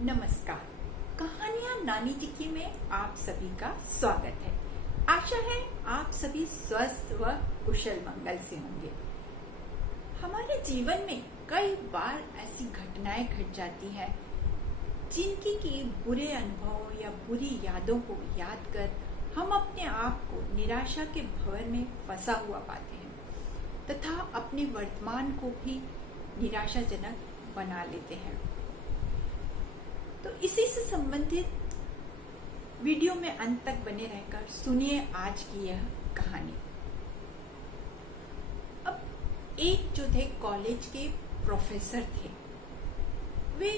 नमस्कार। कहानियां नानी जी की में आप सभी का स्वागत है। आशा है आप सभी स्वस्थ व कुशल मंगल से होंगे। हमारे जीवन में कई बार ऐसी घटनाएं घट जाती हैं जिनकी की बुरे अनुभव या बुरी यादों को याद कर हम अपने आप को निराशा के भंवर में फंसा हुआ पाते हैं तथा अपने वर्तमान को भी निराशाजनक बना लेते हैं। तो इसी से संबंधित वीडियो में अंत तक बने रहकर सुनिए आज की यह कहानी। अब एक जो थे कॉलेज के प्रोफेसर थे, वे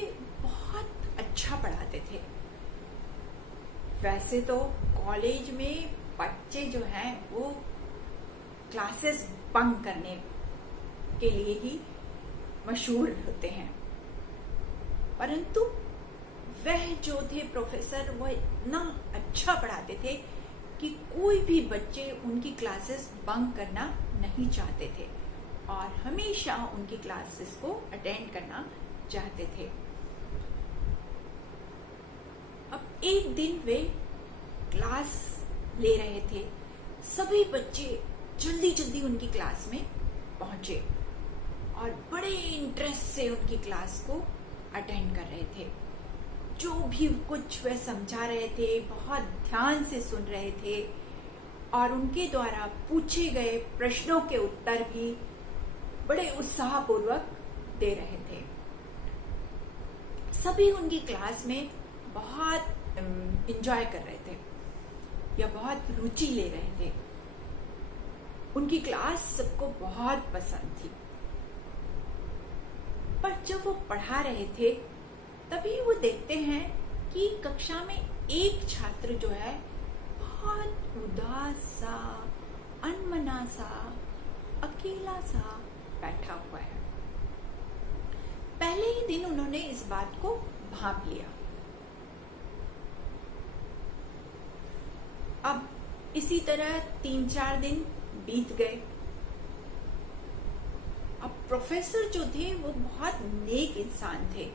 बहुत अच्छा पढ़ाते थे। वैसे तो कॉलेज में बच्चे जो हैं वो क्लासेस बंक करने के लिए ही मशहूर होते हैं, परंतु वह जो थे प्रोफेसर वो इतना अच्छा पढ़ाते थे कि कोई भी बच्चे उनकी क्लासेस बंक करना नहीं चाहते थे और हमेशा उनकी क्लासेस को अटेंड करना चाहते थे। अब एक दिन वे क्लास ले रहे थे, सभी बच्चे जल्दी जल्दी उनकी क्लास में पहुंचे और बड़े इंटरेस्ट से उनकी क्लास को अटेंड कर रहे थे। जो भी कुछ वे समझा रहे थे बहुत ध्यान से सुन रहे थे और उनके द्वारा पूछे गए प्रश्नों के उत्तर भी बड़े उत्साहपूर्वक दे रहे थे। सभी उनकी क्लास में बहुत एंजॉय कर रहे थे या बहुत रुचि ले रहे थे। उनकी क्लास सबको बहुत पसंद थी। पर जब वो पढ़ा रहे थे तभी वो देखते हैं कि कक्षा में एक छात्र जो है बहुत उदास सा, अनमना सा, अकेला सा बैठा हुआ है। पहले ही दिन उन्होंने इस बात को भांप लिया। अब इसी तरह 3-4 दिन बीत गए। अब प्रोफेसर जो थे वो बहुत नेक इंसान थे।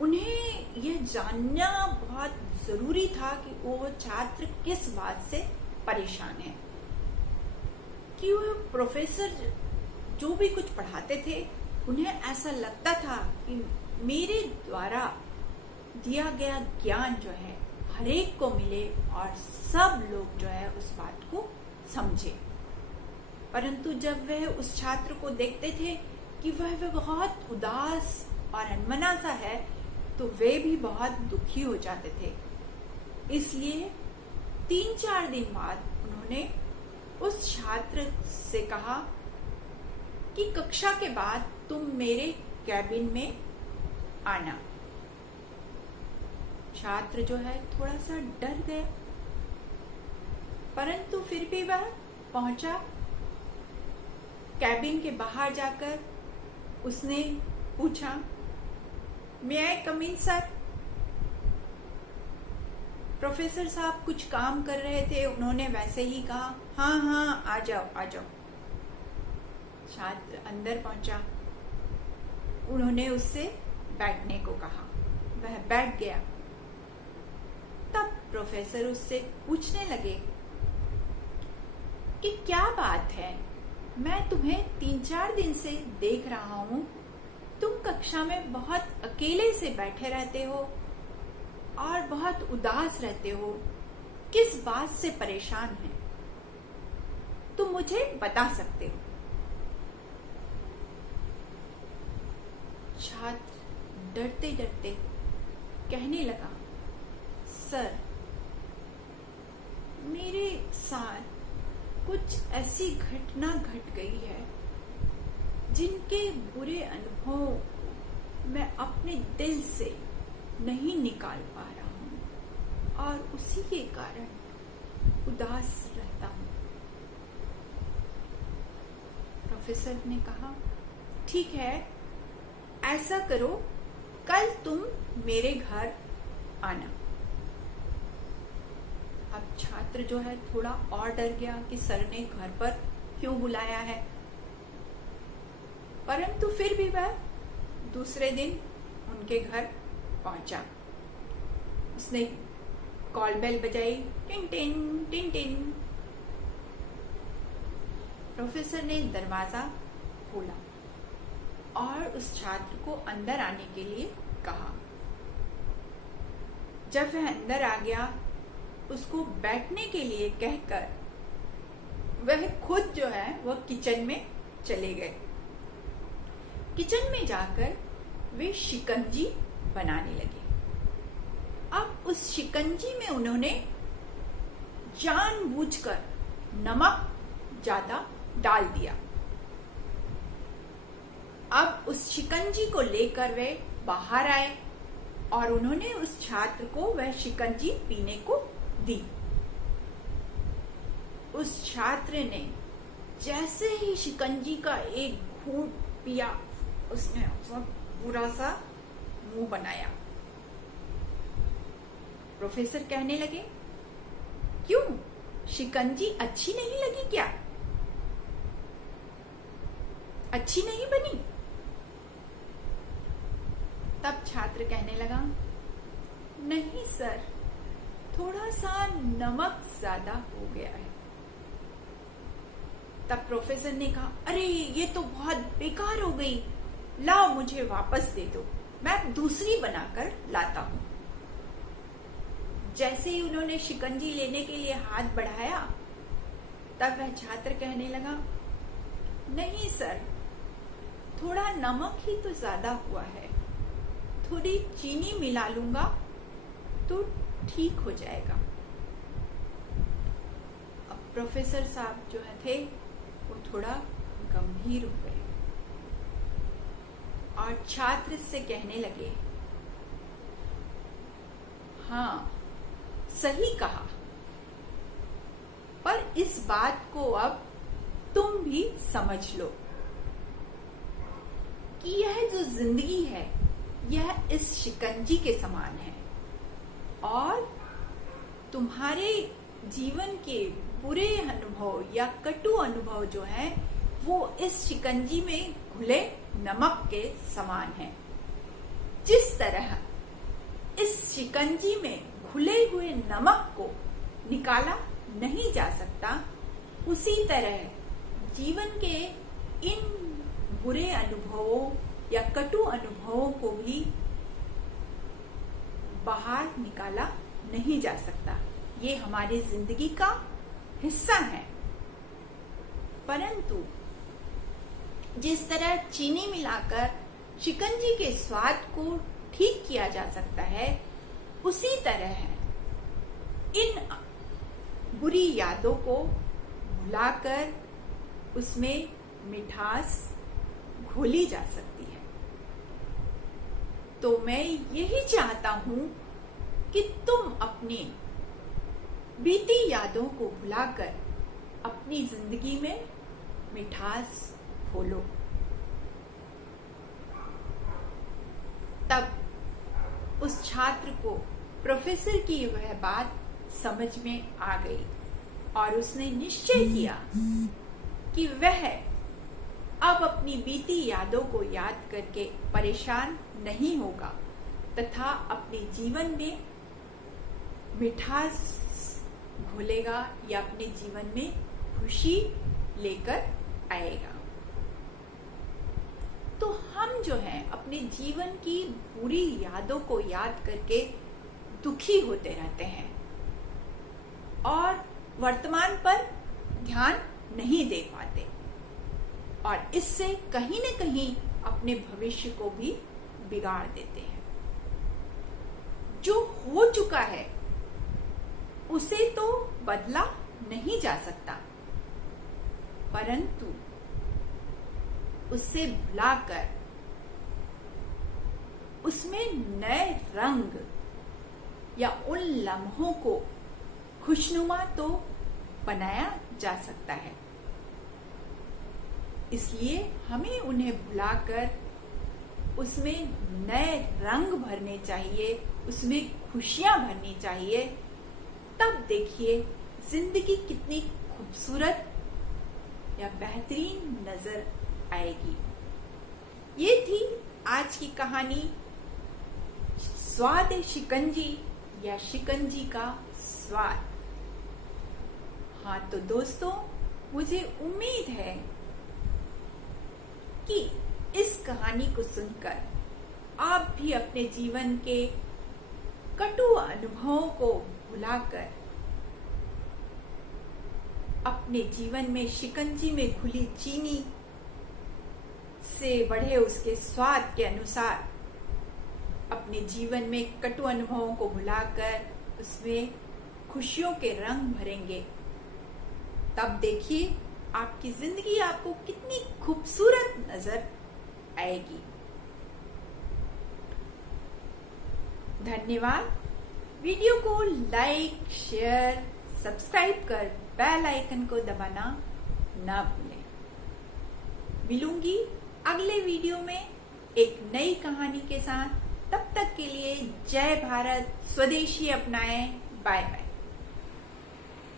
उन्हें यह जानना बहुत जरूरी था कि वो छात्र किस बात से परेशान है, कि वो प्रोफेसर जो भी कुछ पढ़ाते थे उन्हें ऐसा लगता था कि मेरे द्वारा दिया गया ज्ञान जो है हर एक को मिले और सब लोग जो है उस बात को समझे। परंतु जब वह उस छात्र को देखते थे कि वह बहुत उदास और अनमना सा है तो वे भी बहुत दुखी हो जाते थे। इसलिए 3-4 दिन बाद उन्होंने उस छात्र से कहा कि कक्षा के बाद तुम मेरे कैबिन में आना। छात्र जो है थोड़ा सा डर गया, परंतु फिर भी वह पहुंचा। कैबिन के बाहर जाकर उसने पूछा, मे आई कम इन सर? प्रोफेसर साहब कुछ काम कर रहे थे, उन्होंने वैसे ही कहा हाँ हाँ आ जाओ आ जाओ। छात्र अंदर पहुंचा, उन्होंने उससे बैठने को कहा, वह बैठ गया। तब प्रोफेसर उससे पूछने लगे कि क्या बात है, मैं तुम्हें 3-4 दिन से देख रहा हूं, तुम कक्षा में बहुत अकेले से बैठे रहते हो और बहुत उदास रहते हो, किस बात से परेशान है, तुम मुझे बता सकते हो? छात्र डरते डरते कहने लगा, सर मेरे साथ कुछ ऐसी घटना घट गई है जिनके बुरे अनुभव मैं अपने दिल से नहीं निकाल पा रहा हूं और उसी के कारण उदास रहता हूं। प्रोफेसर ने कहा, ठीक है, ऐसा करो, कल तुम मेरे घर आना। अब छात्र जो है थोड़ा और डर गया कि सर ने घर पर क्यों बुलाया है, परंतु फिर भी वह दूसरे दिन उनके घर पहुंचा। उसने कॉल बेल बजाई, tin tin tin tin. Professor ने दरवाजा खोला और उस छात्र को अंदर आने के लिए कहा। जब वह अंदर आ गया, उसको बैठने के लिए कहकर वह खुद जो है वह किचन में चले गए। किचन में जाकर वे शिकंजी बनाने लगे। अब उस शिकंजी में उन्होंने जानबूझकर नमक ज्यादा डाल दिया। अब उस शिकंजी को लेकर वे बाहर आए और उन्होंने उस छात्र को वह शिकंजी पीने को दी। उस छात्र ने जैसे ही शिकंजी का एक घूंट पिया, उसने बुरा सा मुंह बनाया। प्रोफेसर कहने लगे, क्यों, शिकंजी अच्छी नहीं लगी क्या? अच्छी नहीं बनी? तब छात्र कहने लगा, नहीं सर, थोड़ा सा नमक ज्यादा हो गया है। तब प्रोफेसर ने कहा, अरे ये तो बहुत बेकार हो गई, लाओ मुझे वापस दे दो, मैं दूसरी बनाकर लाता हूं। जैसे ही उन्होंने शिकंजी लेने के लिए हाथ बढ़ाया, तब वह छात्र कहने लगा, नहीं सर, थोड़ा नमक ही तो ज्यादा हुआ है, थोड़ी चीनी मिला लूंगा तो ठीक हो जाएगा। अब प्रोफेसर साहब जो थे वो थोड़ा गंभीर हो गए और छात्र से कहने लगे, हाँ सही कहा, पर इस बात को अब तुम भी समझ लो कि यह जो जिंदगी है यह इस शिकंजी के समान है और तुम्हारे जीवन के बुरे अनुभव या कटु अनुभव जो है वो इस शिकंजी में घुले नमक के समान है। जिस तरह इस शिकंजी में घुले हुए नमक को निकाला नहीं जा सकता, उसी तरह जीवन के इन बुरे अनुभवों या कटु अनुभवों को भी बाहर निकाला नहीं जा सकता। ये हमारी जिंदगी का हिस्सा है। परंतु जिस तरह चीनी मिलाकर शिकंजी के स्वाद को ठीक किया जा सकता है, उसी तरह इन बुरी यादों को भुलाकर उसमें मिठास घोली जा सकती है। तो मैं यही चाहता हूं कि तुम अपनी बीती यादों को भुलाकर अपनी जिंदगी में मिठास घोलो। तब उस छात्र को प्रोफेसर की वह बात समझ में आ गई और उसने निश्चय किया कि वह अब अपनी बीती यादों को याद करके परेशान नहीं होगा तथा अपने जीवन में मिठास घोलेगा या अपने जीवन में खुशी लेकर आएगा। तो हम जो है अपने जीवन की बुरी यादों को याद करके दुखी होते रहते हैं और वर्तमान पर ध्यान नहीं दे पाते और इससे कहीं न कहीं अपने भविष्य को भी बिगाड़ देते हैं। जो हो चुका है उसे तो बदला नहीं जा सकता, परंतु उससे भुलाकर उसमें नए रंग या उन लम्हों को खुशनुमा तो बनाया जा सकता है। इसलिए हमें उन्हें भुलाकर उसमें नए रंग भरने चाहिए, उसमें खुशियां भरनी चाहिए। तब देखिए जिंदगी कितनी खूबसूरत या बेहतरीन नजर आएगी। ये थी आज की कहानी स्वाद शिकंजी या शिकंजी का स्वाद। हाँ तो दोस्तों, मुझे उम्मीद है कि इस कहानी को सुनकर आप भी अपने जीवन के कटु अनुभवों को भुलाकर अपने जीवन में शिकंजी में घुली चीनी से बढ़े उसके स्वाद के अनुसार अपने जीवन में कटु अनुभवों को भुलाकर उसमें खुशियों के रंग भरेंगे। तब देखिए आपकी जिंदगी आपको कितनी खूबसूरत नजर आएगी। धन्यवाद। वीडियो को लाइक, शेयर, सब्सक्राइब कर बेल आइकन को दबाना ना भूलें। मिलूंगी अगले वीडियो में एक नई कहानी के साथ। तब तक के लिए जय भारत, स्वदेशी अपनाएं। Bye bye.